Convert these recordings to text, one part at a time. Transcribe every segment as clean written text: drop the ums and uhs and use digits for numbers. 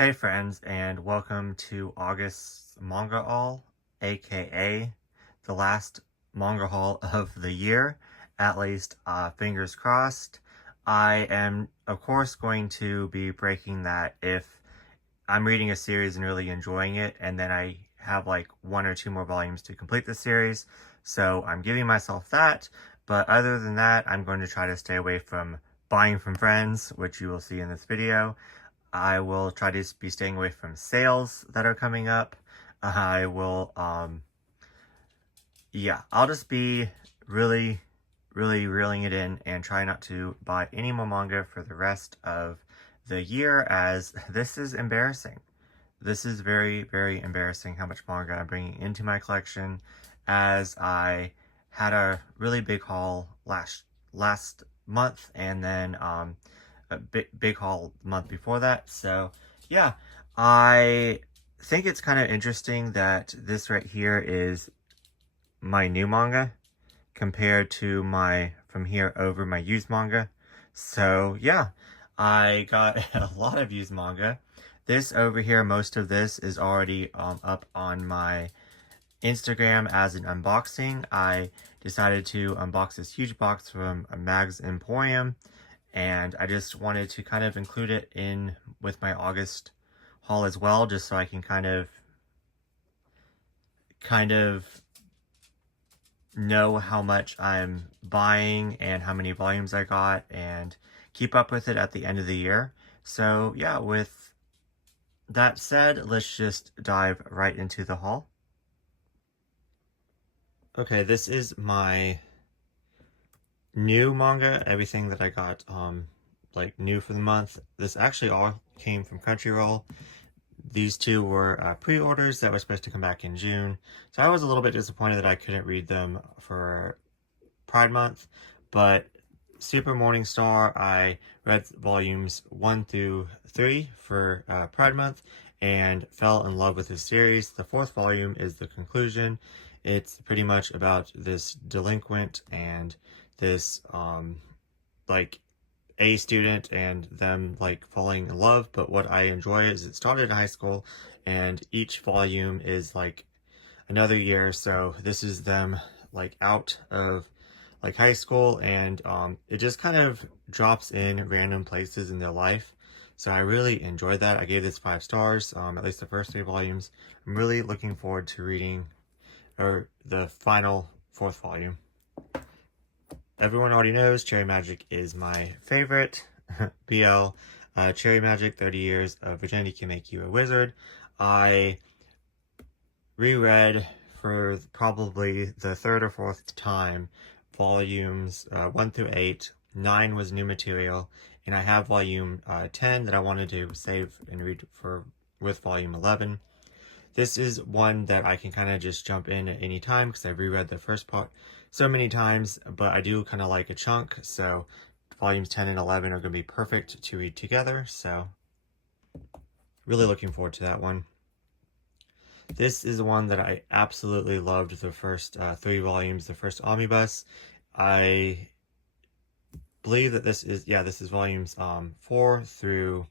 Hey friends, and welcome to August's Manga Haul, aka the last manga haul of the year, at least fingers crossed. I am, of course, going to be breaking that if I'm reading a series and really enjoying it, and then I have like one or two more volumes to complete the series, so I'm giving myself that. But other than that, I'm going to try to stay away from buying from friends, which you will see in this video. I will try to be staying away from sales that are coming up. I will, yeah, I'll just be really reeling it in and try not to buy any more manga for the rest of the year, as this is embarrassing. This is very embarrassing how much manga I'm bringing into my collection, as I had a really big haul last month, and then a big haul the month before that. So yeah, I think it's kind of interesting that this right here is my new manga compared to my From Here Over, my used manga. So yeah, I got a lot of used manga. This over here, most of this is already up on my Instagram as an unboxing. I decided to unbox this huge box from Mag's Emporium, and I just wanted to kind of include it in with my August haul as well, just so I can kind of know how much I'm buying and how many volumes I got, and keep up with it at the end of the year. So yeah, with that said, let's just dive right into the haul. Okay, this is my new manga, everything that I got like new for the month. This actually all came from Crunchyroll. These two were pre-orders that were supposed to come back in June, so I was a little bit disappointed that I couldn't read them for Pride Month. But Super Morning Star, I read volumes 1 through 3 for Pride Month and fell in love with this series. The fourth volume is the conclusion. It's pretty much about this delinquent and this like A student and them like falling in love. But what I enjoy is it started in high school, and each volume is like another year. So this is them like out of like high school, and it just kind of drops in random places in their life. So I really enjoyed that. I gave this 5 stars, at least the first 3 volumes. I'm really looking forward to reading the final 4th volume. Everyone already knows Cherry Magic is my favorite. BL, Cherry Magic, 30 Years of Virginity Can Make You a Wizard. I reread for probably the 3rd or 4th time volumes 1 through 8. 9 was new material, and I have volume 10 that I wanted to save and read with volume 11. This is one that I can kind of just jump in at any time because I've reread the first part so many times, but I do kind of like a chunk, so volumes 10 and 11 are going to be perfect to read together, so really looking forward to that one. This is one that I absolutely loved, the first 3 volumes, the first omnibus. I believe that this is volumes 4 through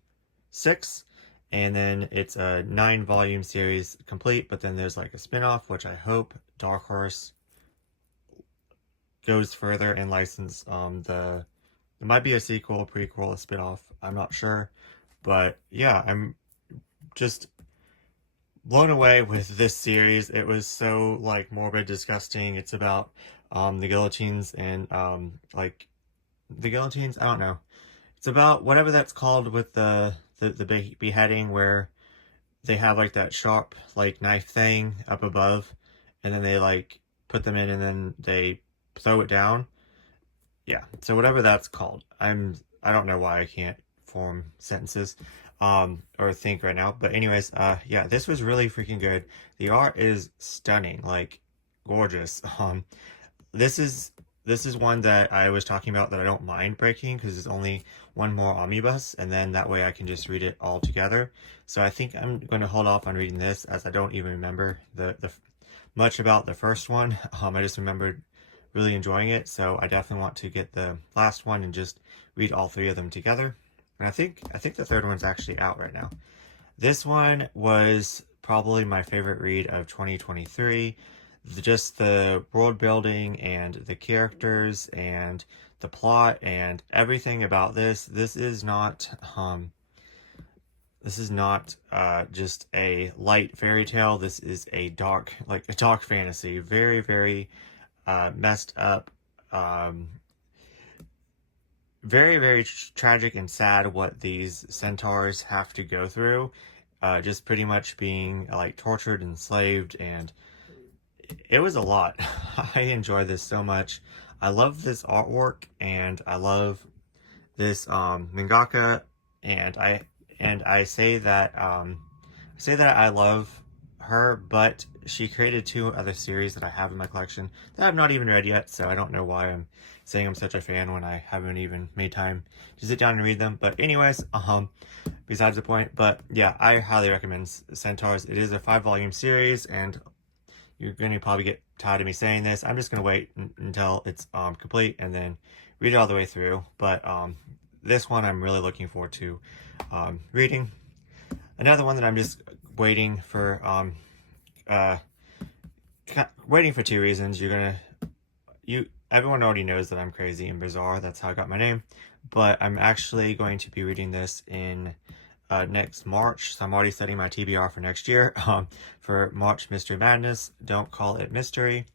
6. And then it's a 9-volume series complete, but then there's like a spin-off, which I hope Dark Horse goes further and license it might be a sequel, a prequel, a spin-off, I'm not sure. But yeah, I'm just blown away with this series. It was so like morbid, disgusting. It's about the guillotines and like the guillotines, I don't know. It's about whatever that's called with the beheading, where they have like that sharp like knife thing up above, and then they like put them in and then they throw it down. Yeah, so whatever that's called. I don't know why I can't form sentences or think right now. But anyways, yeah, this was really freaking good. The art is stunning, like gorgeous. This is one that I was talking about that I don't mind breaking because there's only one more omnibus, and then that way I can just read it all together. So I think I'm going to hold off on reading this, as I don't even remember the much about the first one. I just remembered really enjoying it, so I definitely want to get the last one and just read all 3 of them together. And I think the 3rd one's actually out right now. This one was probably my favorite read of 2023. Just the world building and the characters and the plot and everything about this. This is not just a light fairy tale. This is a dark, like a dark fantasy. Very, very messed up. Very, very tragic and sad what these centaurs have to go through. Just pretty much being like tortured, enslaved, and it was a lot. I enjoy this so much. I love this artwork, and I love this mangaka, and I say that I love her, but she created 2 other series that I have in my collection that I've not even read yet, so I don't know why I'm saying I'm such a fan when I haven't even made time to sit down and read them. But anyways, besides the point. But yeah, I highly recommend Centaurs. It is a 5-volume series, and you're going to probably get tired of me saying this. I'm just going to wait until it's complete and then read it all the way through. But this one I'm really looking forward to reading. Another one that I'm just waiting for waiting for 2 reasons. Everyone already knows that I'm crazy and bizarre. That's how I got my name. But I'm actually going to be reading this in next March. So I'm already setting my TBR for next year. For March Mystery Madness, Don't Call It Mystery.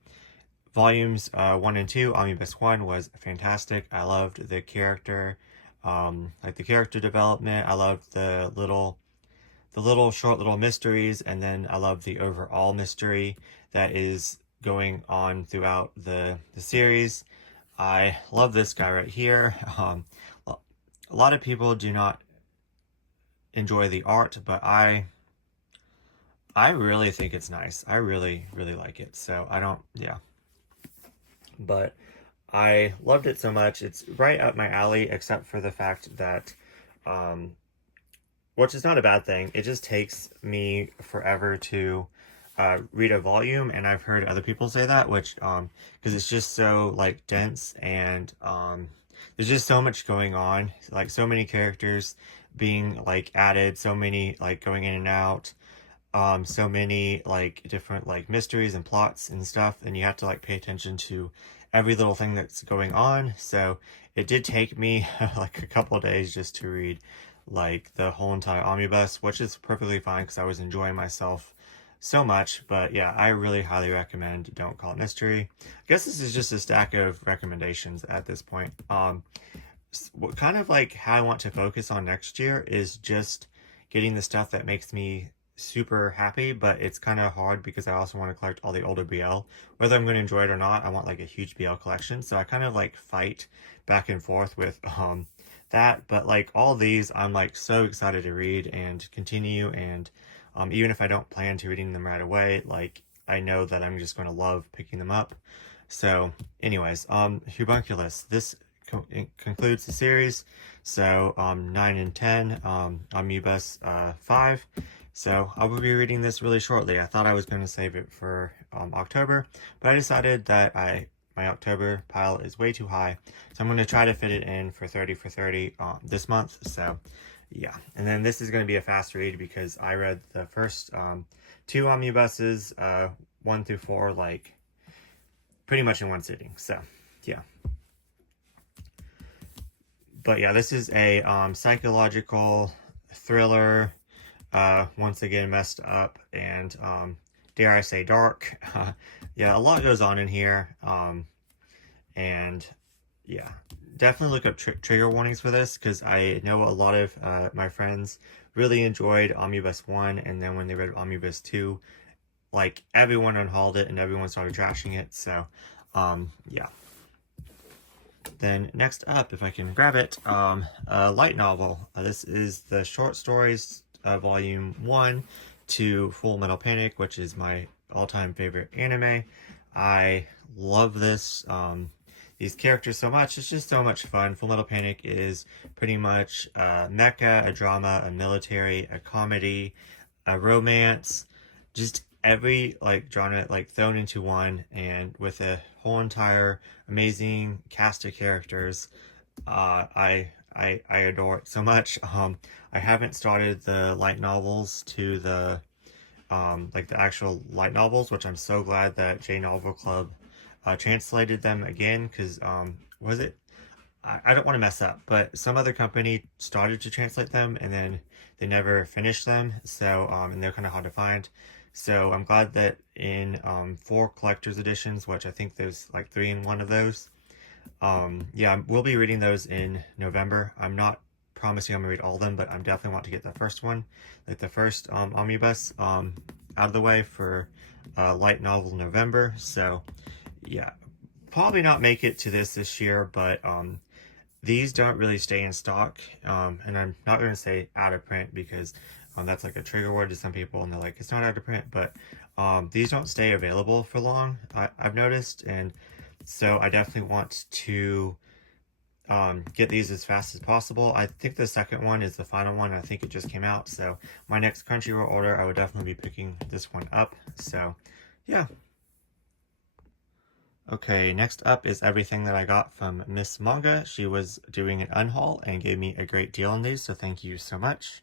Volumes 1 and 2, Omnibus 1 was fantastic. I loved the character, like the character development. I loved the short little mysteries, and then I love the overall mystery that is going on throughout the series. I love this guy right here. A lot of people do not enjoy the art, but I really think it's nice. I really, really like it. So yeah. But I loved it so much. It's right up my alley, except for the fact that, which is not a bad thing. It just takes me forever to read a volume, and I've heard other people say that, which because it's just so like dense, and there's just so much going on, like so many characters being like added, so many like going in and out, so many like different like mysteries and plots and stuff, and you have to like pay attention to every little thing that's going on. So it did take me like a couple of days just to read like the whole entire omnibus, which is perfectly fine because I was enjoying myself so much. But yeah, I really highly recommend Don't Call It Mystery. I guess this is just a stack of recommendations at this point. What kind of like how I want to focus on next year is just getting the stuff that makes me super happy, but it's kind of hard because I also want to collect all the older BL. Whether I'm going to enjoy it or not, I want like a huge BL collection. So I kind of like fight back and forth with that. But like all these, I'm like so excited to read and continue. And even if I don't plan to reading them right away, like I know that I'm just going to love picking them up. So anyways, Hubunculus, this concludes the series. So 9 and 10, Omnibus 5. So I will be reading this really shortly. I thought I was going to save it for October, but I decided that my October pile is way too high. So I'm going to try to fit it in for 30 for 30 this month. So yeah. And then this is going to be a fast read because I read the first 2 omnibuses, 1 through 4, like pretty much in one sitting. So yeah. But yeah, this is a psychological thriller, once again messed up, and dare I say dark. Yeah, a lot goes on in here, and yeah, definitely look up trigger warnings for this, because I know a lot of my friends really enjoyed Omnibus 1, and then when they read Omnibus 2, like everyone unhauled it and everyone started trashing it. So yeah. Then next up, if I can grab it, a light novel. This is the short stories volume 1 to Full Metal Panic, which is my all-time favorite anime. I love this, these characters so much. It's just so much fun. Full Metal Panic is pretty much a mecha, a drama, a military, a comedy, a romance, just every like genre like thrown into one, and with a whole entire amazing cast of characters. I I adore it so much. I haven't started the light novels to the like the actual light novels, which I'm so glad that J Novel Club translated them again, because was it, I don't want to mess up, but some other company started to translate them and then they never finished them. So and they're kind of hard to find. So I'm glad that in 4 collector's editions, which I think there's like 3 in one of those. Yeah, we'll be reading those in November. I'm not promising I'm gonna read all of them, but I'm definitely want to get the first one, like the first omnibus out of the way for light novel November. So yeah, probably not make it to this year, but these don't really stay in stock, and I'm not going to say out of print, because that's like a trigger word to some people, and they're like, it's not out of print, but these don't stay available for long, I've noticed, and so I definitely want to get these as fast as possible. I think the second one is the final one. I think it just came out, so my next Crunchyroll order, I would definitely be picking this one up. So yeah. Okay, next up is everything that I got from Miss Manga. She was doing an unhaul and gave me a great deal on these, so thank you so much.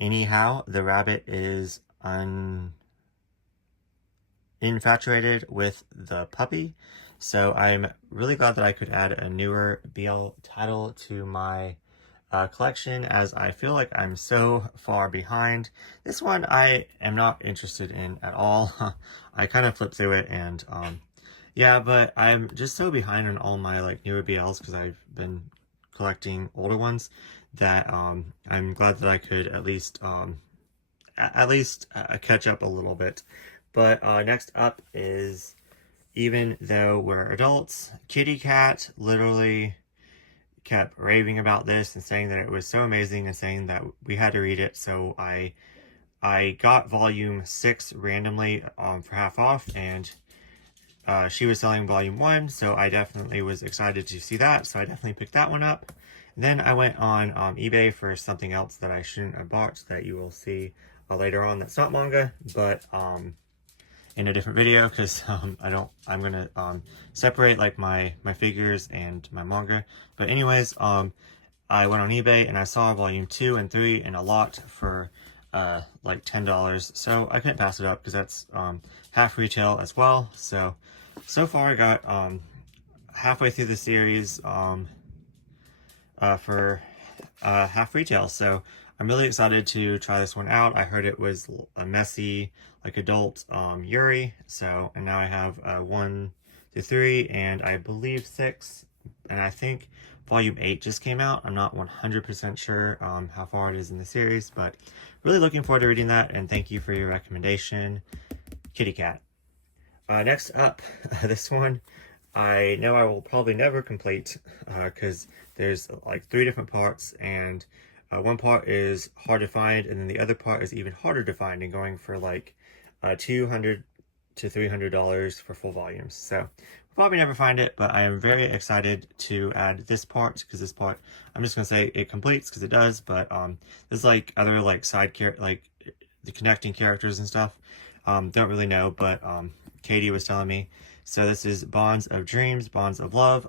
Anyhow, the rabbit is infatuated with the puppy, so I'm really glad that I could add a newer BL title to my collection, as I feel like I'm so far behind. This one I am not interested in at all. I kind of flipped through it, and yeah, but I'm just so behind on all my like newer BLs, because I've been collecting older ones, that I'm glad that I could at least catch up a little bit. But next up is Even Though We're Adults. Kitty Cat literally kept raving about this and saying that it was so amazing and saying that we had to read it. So I got volume 6 randomly for half off, and she was selling volume 1, so I definitely was excited to see that, so I definitely picked that one up. Then I went on eBay for something else that I shouldn't have bought, that you will see later on, that's not manga, but in a different video, because I'm gonna separate like my figures and my manga. But anyways, I went on eBay and I saw volume 2 and 3 in a lot for like $10, so I couldn't pass it up, because that's half retail as well. So far I got halfway through the series for half retail, so I'm really excited to try this one out. I heard it was a messy, like adult Yuri, and now I have 1 to 3, and I believe 6, and I think volume 8 just came out. I'm not 100% sure how far it is in the series, but really looking forward to reading that, and thank you for your recommendation, Kitty Cat. Next up, this one I know I will probably never complete, because there's like 3 different parts, and one part is hard to find, and then the other part is even harder to find, and going for like $200 to $300 for full volumes. So we'll probably never find it, but I am very excited to add this part, because this part, I'm just gonna say it completes, because it does, but there's like other like side like the connecting characters and stuff. Don't really know, but Katie was telling me. So this is Bonds of Dreams, Bonds of Love.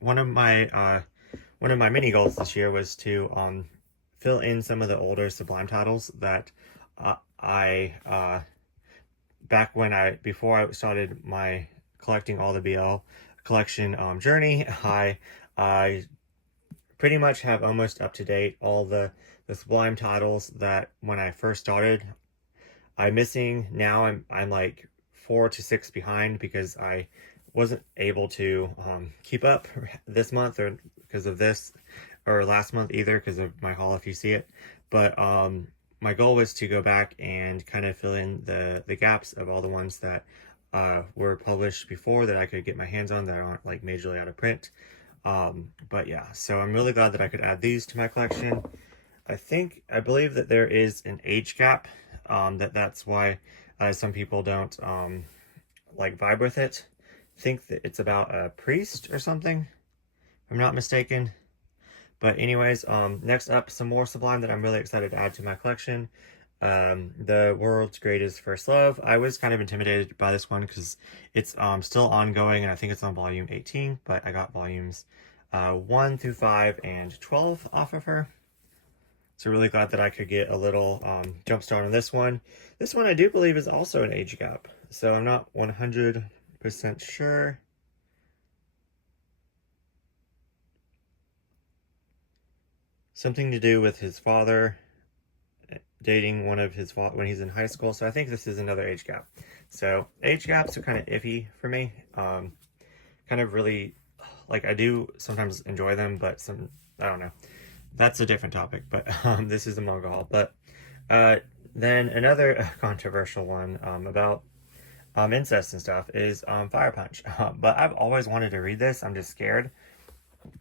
One of my mini goals this year was to fill in some of the older Sublime titles that back when before I started my collecting all the BL collection journey, I pretty much have almost up to date all the Sublime titles that when I first started. I'm missing now. I'm like 4 to 6 behind, because I wasn't able to keep up this month, or because of this, or last month either, because of my haul, if you see it. But my goal was to go back and kind of fill in the gaps of all the ones that were published before, that I could get my hands on, that aren't like majorly out of print. But yeah, so I'm really glad that I could add these to my collection. I believe that there is an age gap, that's why some people don't like vibe with it. I think that it's about a priest or something, if I'm not mistaken. But anyways, next up, some more Sublime that I'm really excited to add to my collection. The World's Greatest First Love. I was kind of intimidated by this one, because it's still ongoing, and I think it's on volume 18, but I got volumes 1 through 5 and 12 off of her. So really glad that I could get a little jump start on this one. This one I do believe is also an age gap, so I'm not 100% sure. Something to do with his father dating one of his when he's in high school, so I think this is another age gap. So age gaps are kind of iffy for me. Kind of really, like, I do sometimes enjoy them, but I don't know. That's a different topic, but this is a manga haul. But then another controversial one about incest and stuff is Fire Punch. But I've always wanted to read this. I'm just scared.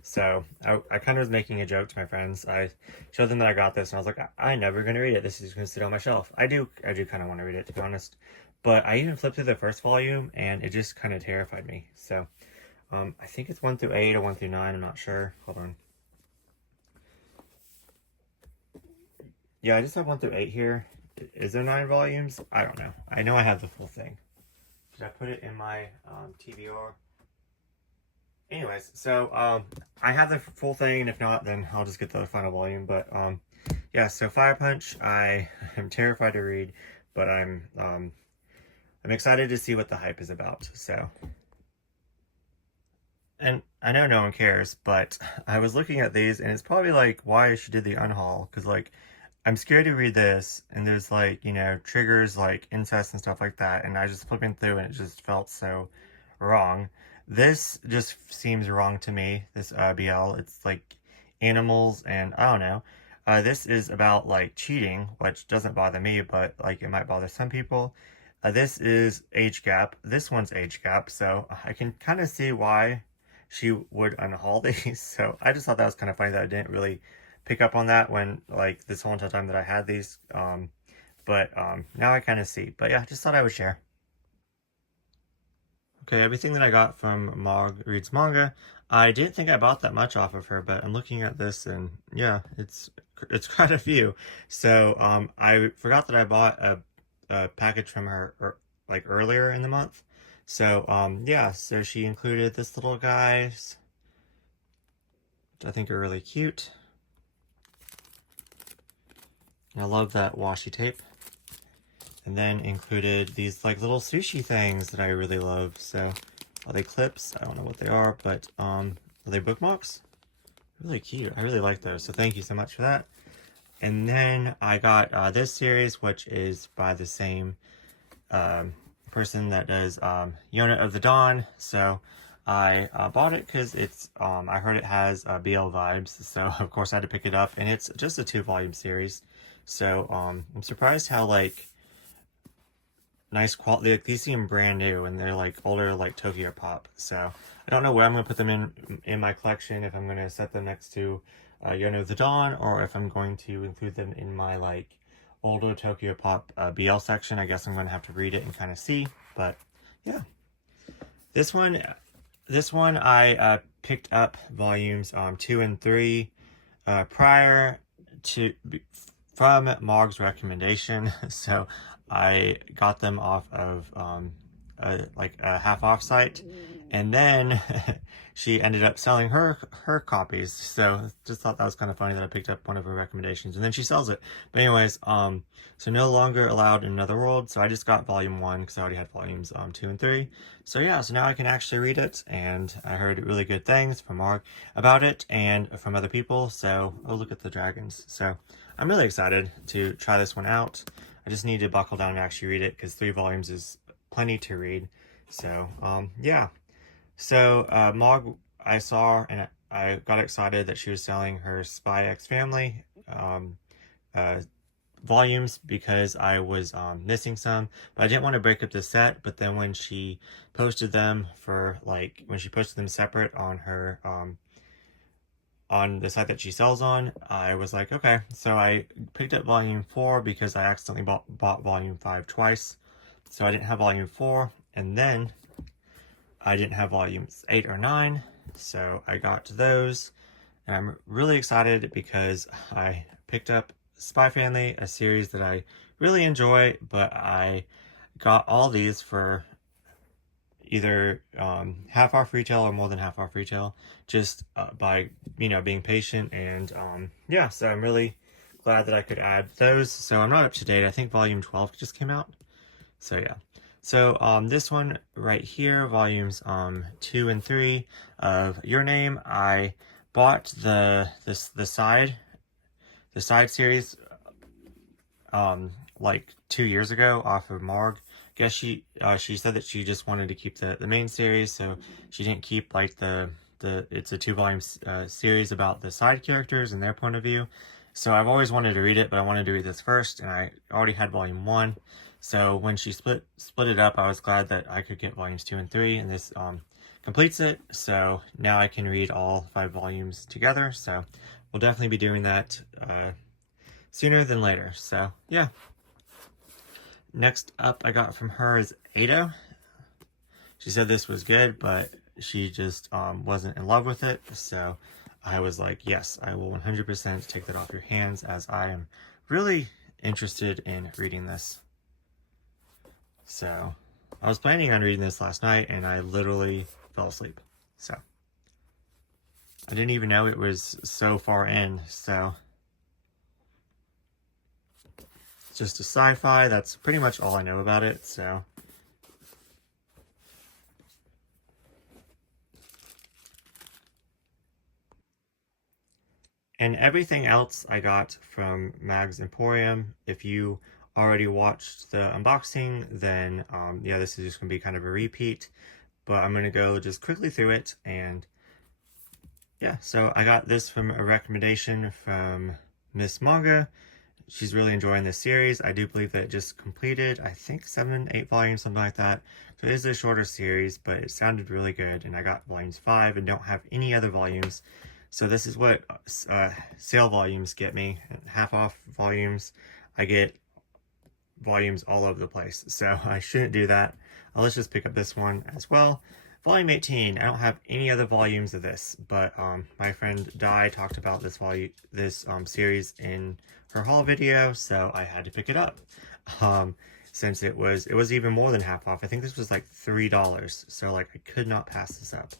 So I kind of was making a joke to my friends. I showed them that I got this, and I was like, I'm never going to read it. This is going to sit on my shelf. I do kind of want to read it, to be honest. But I even flipped through the first volume, and it just kind of terrified me. So I think it's 1 through 8 or 1 through 9. I'm not sure. Hold on. Yeah, I just have 1 through 8 here. Is there 9 volumes? I don't know. I know I have the full thing. Did I put it in my TBR? Anyways, so I have the full thing, and if not, then I'll just get the final volume. But yeah, so Fire Punch, I am terrified to read, but I'm excited to see what the hype is about. So, and I know no one cares, but I was looking at these, and it's probably like why she did the unhaul, because like I'm scared to read this, and there's like, you know, triggers like incest and stuff like that, and I just flipping through, and it just felt so wrong. This just seems wrong to me, this BL. It's like animals, and I don't know. This is about like cheating, which doesn't bother me, but like it might bother some people. This is age gap. This one's age gap, so I can kind of see why she would unhaul these. So I just thought that was kind of funny that I didn't really pick up on that when like this whole entire time that I had these. But now I kind of see. But yeah, just thought I would share. Okay, everything that I got from Manga Reads Manga, I didn't think I bought that much off of her, but I'm looking at this, and yeah, it's quite a few. So I forgot that I bought a package from her like earlier in the month. So yeah, so she included this little guys, which I think are really cute. And I love that washi tape. And then included these like little sushi things that I really love. So are they clips? I don't know what they are, but are they bookmarks? Really cute. I really like those. So thank you so much for that. And then I got this series, which is by the same person that does Yona of the Dawn. So I bought it because it's I heard it has BL vibes. So of course I had to pick it up, and it's just a 2-volume series. So I'm surprised how like nice quality. Like, these seem brand new, and they're like older, like Tokyo Pop. So I don't know where I'm gonna put them in my collection. If I'm gonna set them next to Yona of the Dawn, or if I'm going to include them in my like older Tokyo Pop BL section. I guess I'm gonna have to read it and kind of see. But yeah, this one I picked up volumes 2 and 3 prior to from Mog's recommendation. So I got them off of like a half off site, and then she ended up selling her copies. So just thought that was kind of funny that I picked up one of her recommendations, and then she sells it. But anyways, so no longer allowed in Another World. So I just got volume 1 because I already had volumes 2 and 3. So yeah, so now I can actually read it, and I heard really good things from Mark about it and from other people. So oh, look at the dragons. So I'm really excited to try this one out. I just need to buckle down and actually read it because 3 volumes is plenty to read. So yeah. So Mog, I saw, and I got excited that she was selling her Spy X Family volumes because I was missing some, but I didn't want to break up the set. But then when she posted them separate on her on the site that she sells on, I was like, okay. So I picked up volume 4 because I accidentally bought volume 5 twice. So I didn't have volume 4, and then I didn't have volumes 8 or 9. So I got to those, and I'm really excited because I picked up Spy Family, a series that I really enjoy, but I got all these for either half off retail or more than half off retail, just by being patient. And yeah, so I'm really glad that I could add those. So I'm not up to date. I think volume 12 just came out. So yeah. So this one right here, volumes 2 and 3 of Your Name, I bought the side series like 2 years ago off of Marg. I guess she said that she just wanted to keep the main series, so she didn't keep like it's a 2-volume series about the side characters and their point of view. So I've always wanted to read it, but I wanted to read this first, and I already had volume 1. So when she split it up, I was glad that I could get volumes 2 and 3, and this completes it. So now I can read all 5 volumes together. So we'll definitely be doing that sooner than later. So yeah. Next up I got from her is Ado. She said this was good, but she just wasn't in love with it. So I was like, yes, I will 100% take that off your hands, as I am really interested in reading this. So I was planning on reading this last night, and I literally fell asleep. So I didn't even know it was so far in. So it's just a sci-fi. That's pretty much all I know about it. So and everything else I got from Mag's Emporium. If you already watched the unboxing, then yeah, this is just gonna be kind of a repeat, but I'm gonna go just quickly through it. And yeah, so I got this from a recommendation from Miss Manga. She's really enjoying this series. I do believe that it just completed, I think 7, 8 volumes, something like that. So it is a shorter series, but it sounded really good. And I got volumes 5 and don't have any other volumes. So this is what sale volumes get me. Half off volumes, I get volumes all over the place. So I shouldn't do that. Let's just pick up this one as well. Volume 18, I don't have any other volumes of this, but my friend Di talked about this series in her haul video, so I had to pick it up. Since it was even more than half off. I think this was like $3, so like I could not pass this up.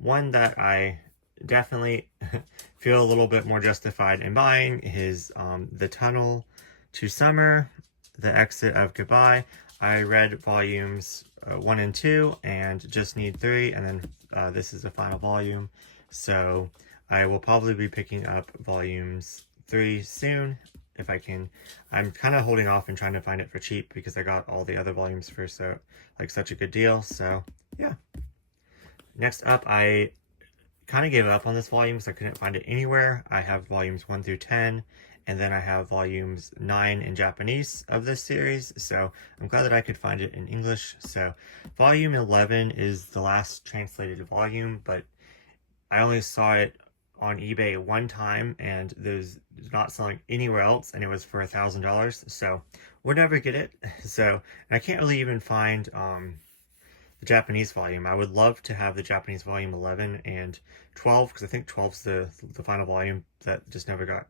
One that I definitely feel a little bit more justified in buying is The Tunnel to Summer, The Exit of Goodbye. I read volumes 1 and 2 and just need 3, and then this is the final volume. So I will probably be picking up volumes 3 soon if I can. I'm kind of holding off and trying to find it for cheap because I got all the other volumes for such a good deal. So yeah. Next up, I kind of gave up on this volume because I couldn't find it anywhere. I have volumes 1 through 10. And then I have volumes 9 in Japanese of this series, so I'm glad that I could find it in English. So volume 11 is the last translated volume, but I only saw it on eBay one time, and there's not selling anywhere else, and it was for $1,000, so we'll never get it. So I can't really even find the Japanese volume. I would love to have the Japanese volume 11 and 12, because I think 12's the final volume that just never got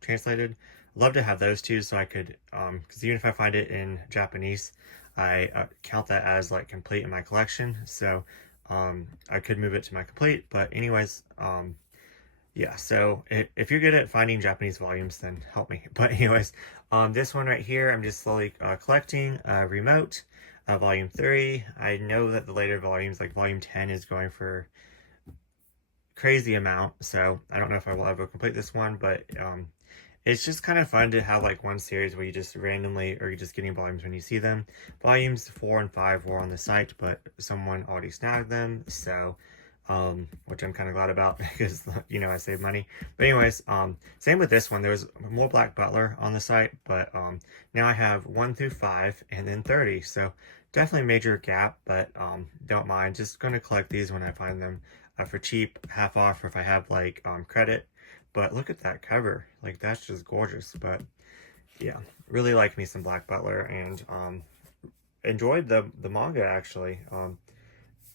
translated. I'd love to have those two, so I could, because even if I find it in Japanese, I count that as like complete in my collection, so I could move it to my complete. But anyways, yeah, so if you're good at finding Japanese volumes, then help me. But anyways, this one right here, I'm just slowly collecting. Remote, volume 3. I know that the later volumes, like volume 10, is going for crazy amount, so I don't know if I will ever complete this one, but it's just kind of fun to have like one series where you just randomly, or you're just getting volumes when you see them. Volumes 4 and 5 were on the site, but someone already snagged them, so which I'm kind of glad about because, you know, I save money. But anyways, same with this one. There was more Black Butler on the site, but now I have 1 through 5 and then 30. So definitely a major gap, but don't mind. Just going to collect these when I find them for cheap, half off, or if I have like credit. But look at that cover. Like, that's just gorgeous. But yeah, really like me some Black Butler, and enjoyed the manga actually.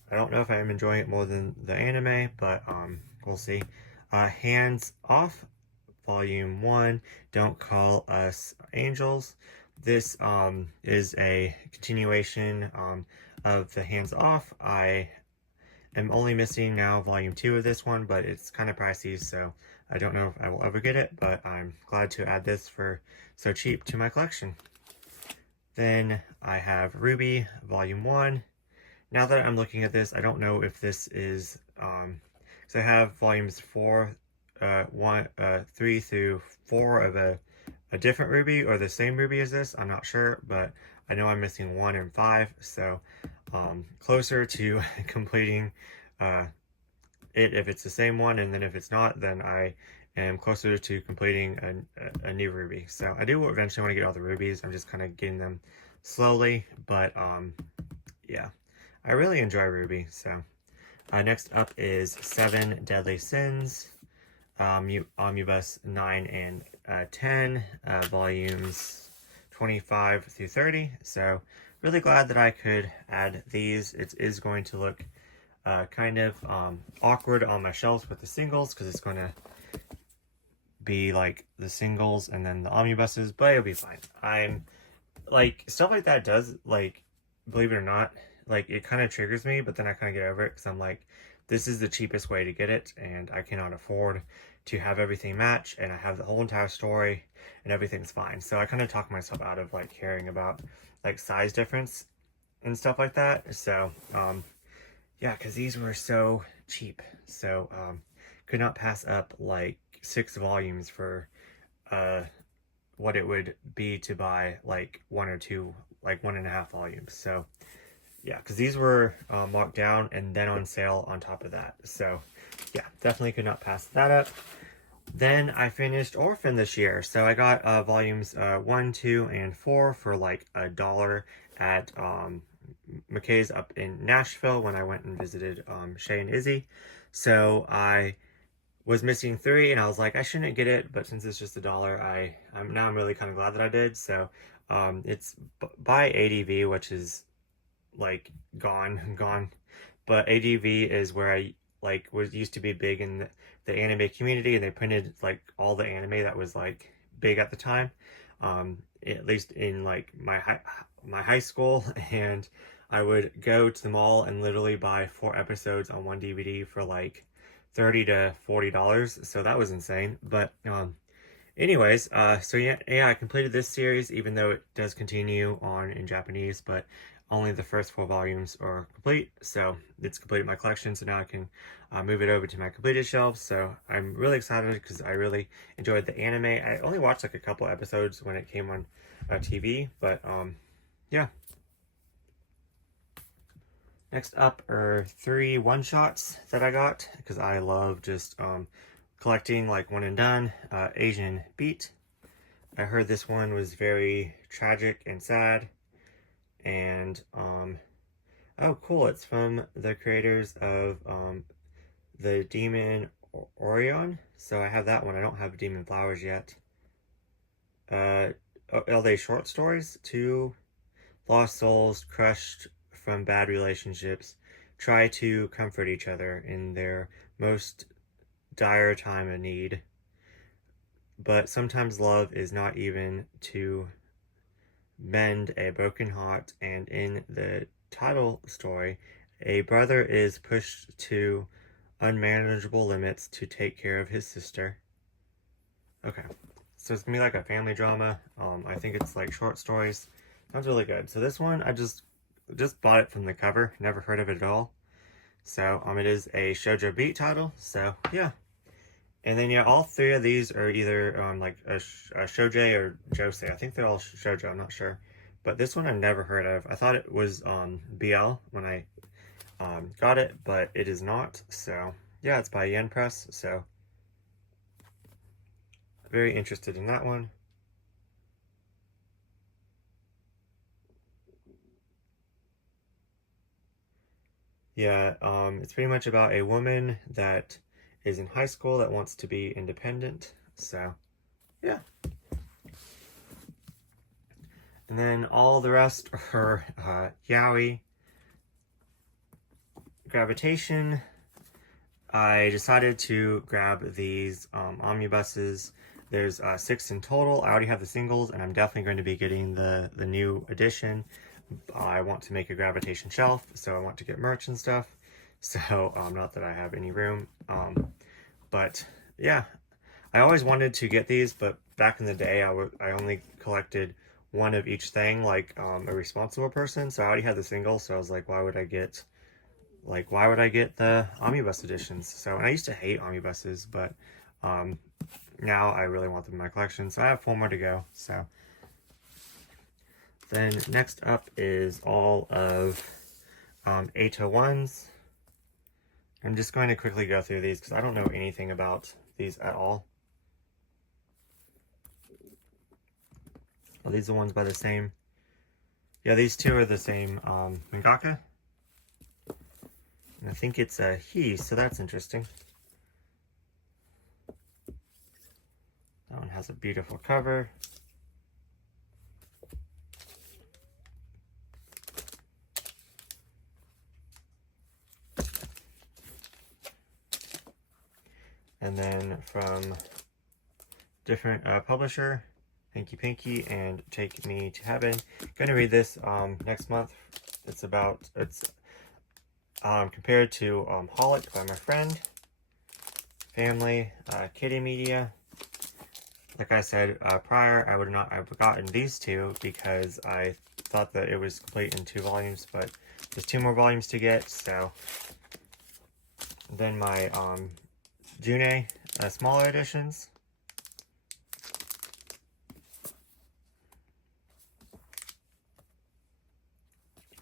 I don't know if I'm enjoying it more than the anime, but we'll see. Hands Off, Volume 1, Don't Call Us Angels. This is a continuation of the Hands Off. I am only missing now volume 2 of this one, but it's kind of pricey, so I don't know if I will ever get it, but I'm glad to add this for so cheap to my collection. Then I have Ruby volume 1. Now that I'm looking at this, I don't know if this is, because I have volumes 3 through 4 of a different Ruby or the same Ruby as this. I'm not sure, but I know I'm missing 1 and 5, so closer to completing it if it's the same one, and then if it's not, then I am closer to completing a new Ruby. So I do eventually want to get all the Rubies. I'm just kind of getting them slowly, but yeah, I really enjoy Ruby. So next up is 7 Deadly Sins, Omnibus 9 and 10, volumes 25 through 30. So really glad that I could add these. It is going to look kind of awkward on my shelves with the singles, because it's going to be like the singles and then the omnibuses, but it'll be fine. I'm like, stuff like that does, like, believe it or not, like, it kind of triggers me, but then I kind of get over it, because I'm like, this is the cheapest way to get it, and I cannot afford to have everything match, and I have the whole entire story, and everything's fine. So I kind of talk myself out of, like, caring about, like, size difference and stuff like that. So, yeah, because these were so cheap. So, could not pass up, like, 6 volumes for, what it would be to buy, like, 1 or 2, like, 1.5 volumes. So, yeah, because these were marked down and then on sale on top of that. So, yeah, definitely could not pass that up. Then I finished Orphan this year. So I got volumes 1, 2, and 4 for like $1 at McKay's up in Nashville when I went and visited Shay and Izzy. So I was missing 3, and I was like, I shouldn't get it, but since it's just $1, I'm really kind of glad that I did. So it's by ADV, which is like gone, but ADV is where I like was used to be big in the anime community, and they printed like all the anime that was like big at the time, at least in like my high school. And I would go to the mall and literally buy 4 episodes on one DVD for like $30 to $40. So that was insane. But anyways, so yeah, I completed this series, even though it does continue on in Japanese, but only the first 4 volumes are complete. So it's completed my collection, so now I can move it over to my completed shelves. So I'm really excited because I really enjoyed the anime. I only watched like a couple episodes when it came on TV, but yeah. Next up are 3 one-shots that I got, because I love just collecting like one and done. Asian Beat. I heard this one was very tragic and sad, and oh cool, it's from the creators of the Demon Orion. So I have that one. I don't have Demon Flowers yet. Are they short stories? 2 lost souls crushed from bad relationships try to comfort each other in their most dire time of need. But sometimes love is not even to mend a broken heart, and in the title story, a brother is pushed to unmanageable limits to take care of his sister. Okay, so it's gonna be like a family drama. I think it's like short stories. Sounds really good. So this one, I just bought it from the cover. Never heard of it at all. So it is a shoujo beat title. So yeah. And then yeah, all 3 of these are either like a shoujei or josei. I think they're all shoujo. I'm not sure. But this one I've never heard of. I thought it was BL when I got it, but it is not. So yeah, it's by Yen Press. So very interested in that one. Yeah, it's pretty much about a woman that is in high school that wants to be independent. So yeah. And then all the rest are Yaoi. Gravitation. I decided to grab these omnibuses There's 6 in total. I already have the singles, and I'm definitely going to be getting the new edition. I want to make a gravitation shelf, so I want to get merch and stuff. So, not that I have any room. But yeah, I always wanted to get these, but back in the day, I only collected one of each thing, like a responsible person. So I already had the single, so I was like, why would I get the omnibus editions? So, and I used to hate omnibuses, but now I really want them in my collection. So I have 4 more to go. So then next up is all of 801s. I'm just going to quickly go through these because I don't know anything about these at all. Are these the ones by the same? Yeah, these two are the same mangaka. And I think it's a he, so that's interesting. That one has a beautiful cover. And then from different publisher, Hanky Panky and Take Me to Heaven. Going to read this next month. It's compared to Holic by my friend, family, Kitty Media. Like I said prior, I would not have gotten these two because I thought that it was complete in 2 volumes, but there's 2 more volumes to get. So then my June smaller editions.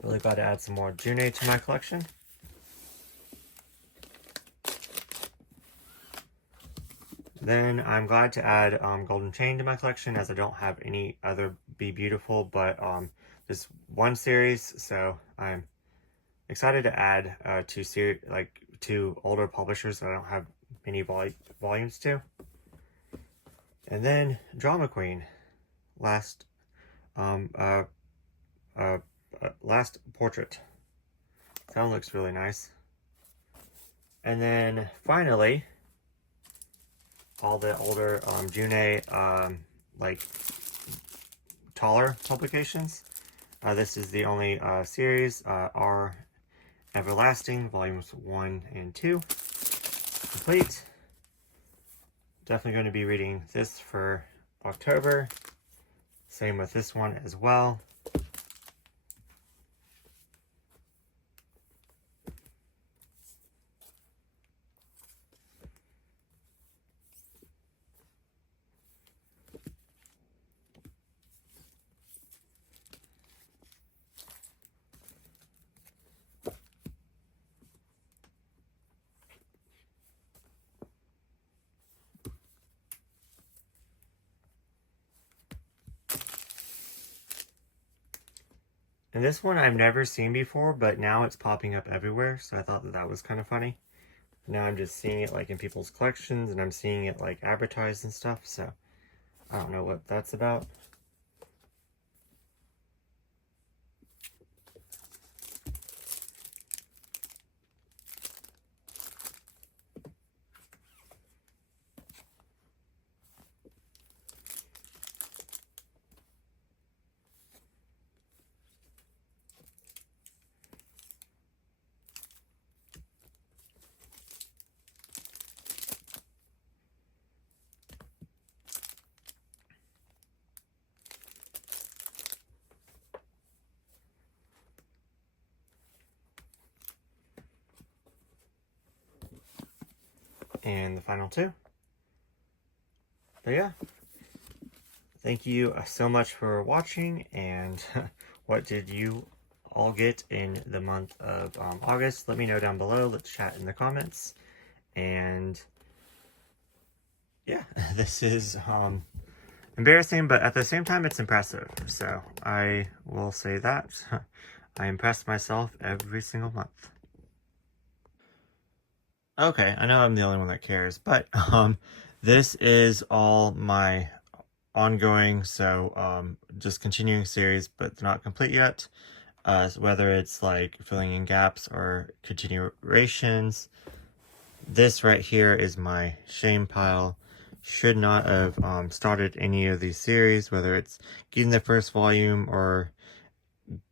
Really glad to add some more June to my collection. Then I'm glad to add Golden Chain to my collection, as I don't have any other Be Beautiful, but just one series. So I'm excited to add two older publishers that I don't have many volumes to. And then Drama Queen, last portrait. That one looks really nice. And then finally, all the older June like taller publications. This is the only series, Our Everlasting, volumes 1 and 2, complete. Definitely going to be reading this for October. Same with this one as well. And this one I've never seen before, but now it's popping up everywhere, so I thought that was kind of funny. Now I'm just seeing it like in people's collections, and I'm seeing it like advertised and stuff, so I don't know what that's about. And the final 2. But yeah, thank you so much for watching, and what did you all get in the month of August? Let me know down below. Let's chat in the comments. And yeah, this is embarrassing, but at the same time it's impressive, so I will say that. I impress myself every single month. Okay, I know I'm the only one that cares, but this is all my ongoing, so just continuing series, but they're not complete yet. Whether it's like filling in gaps or continuations. This right here is my shame pile. should not have started any of these series, whether it's getting the first volume or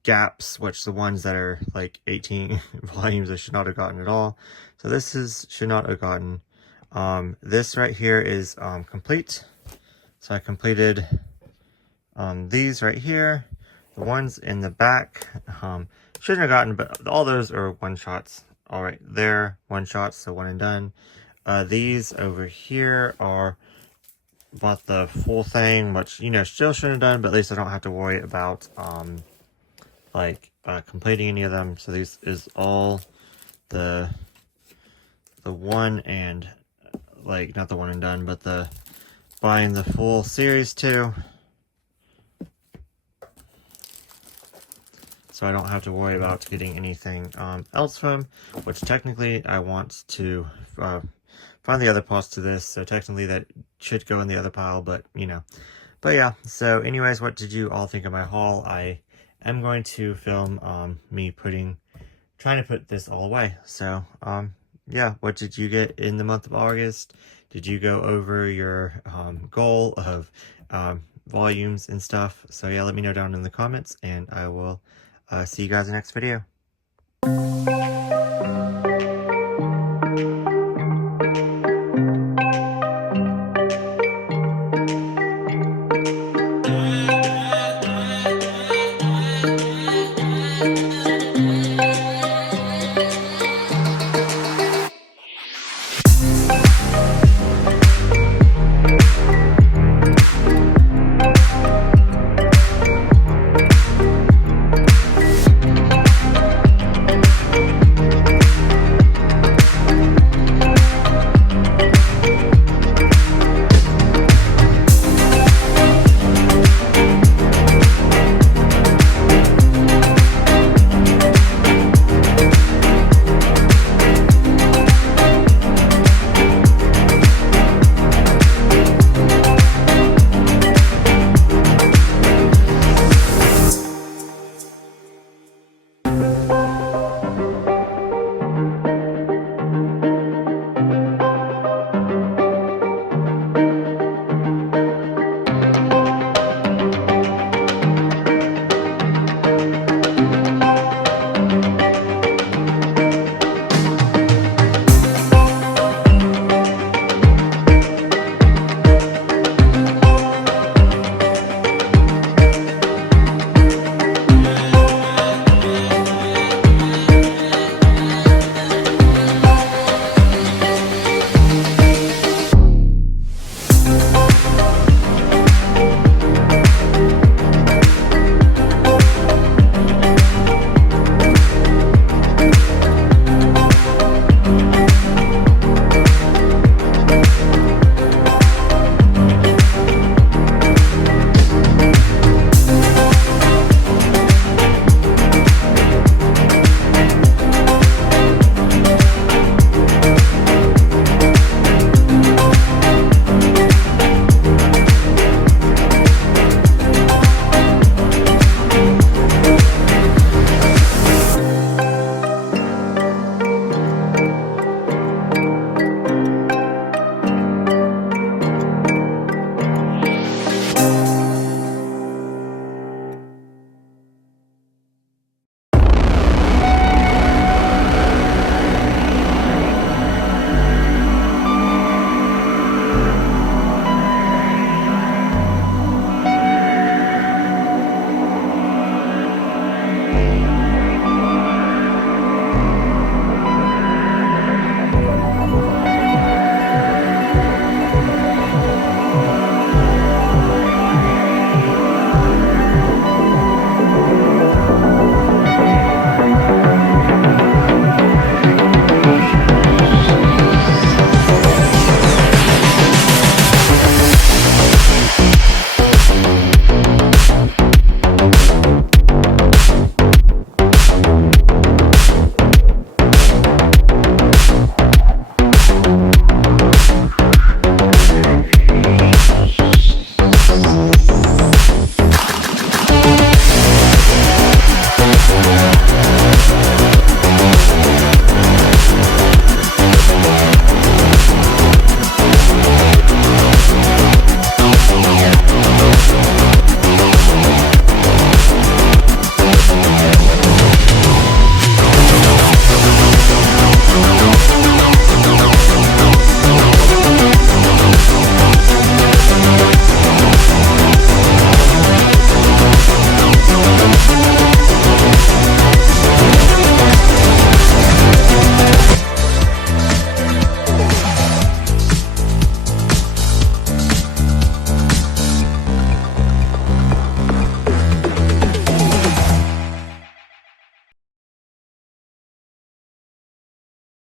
gaps, which the ones that are like 18 volumes I should not have gotten at all. So this is should not have gotten. This right here is complete. So I completed these right here. The ones in the back shouldn't have gotten, but all those are one shots. All right, they're one shots, so one and done. These over here are bought the full thing, which, you know, still shouldn't have done, but at least I don't have to worry about completing any of them. So this is all the one and like not the one and done, but the buying the full series too. So I don't have to worry about getting anything else from, which technically I want to find the other parts to this, so technically that should go in the other pile, but you know. But yeah, so anyways, what did you all think of my haul? I am going to film me trying to put this all away. So yeah, what did you get in the month of August? Did you go over your goal of volumes and stuff? So yeah, let me know down in the comments, and I will see you guys in the next video.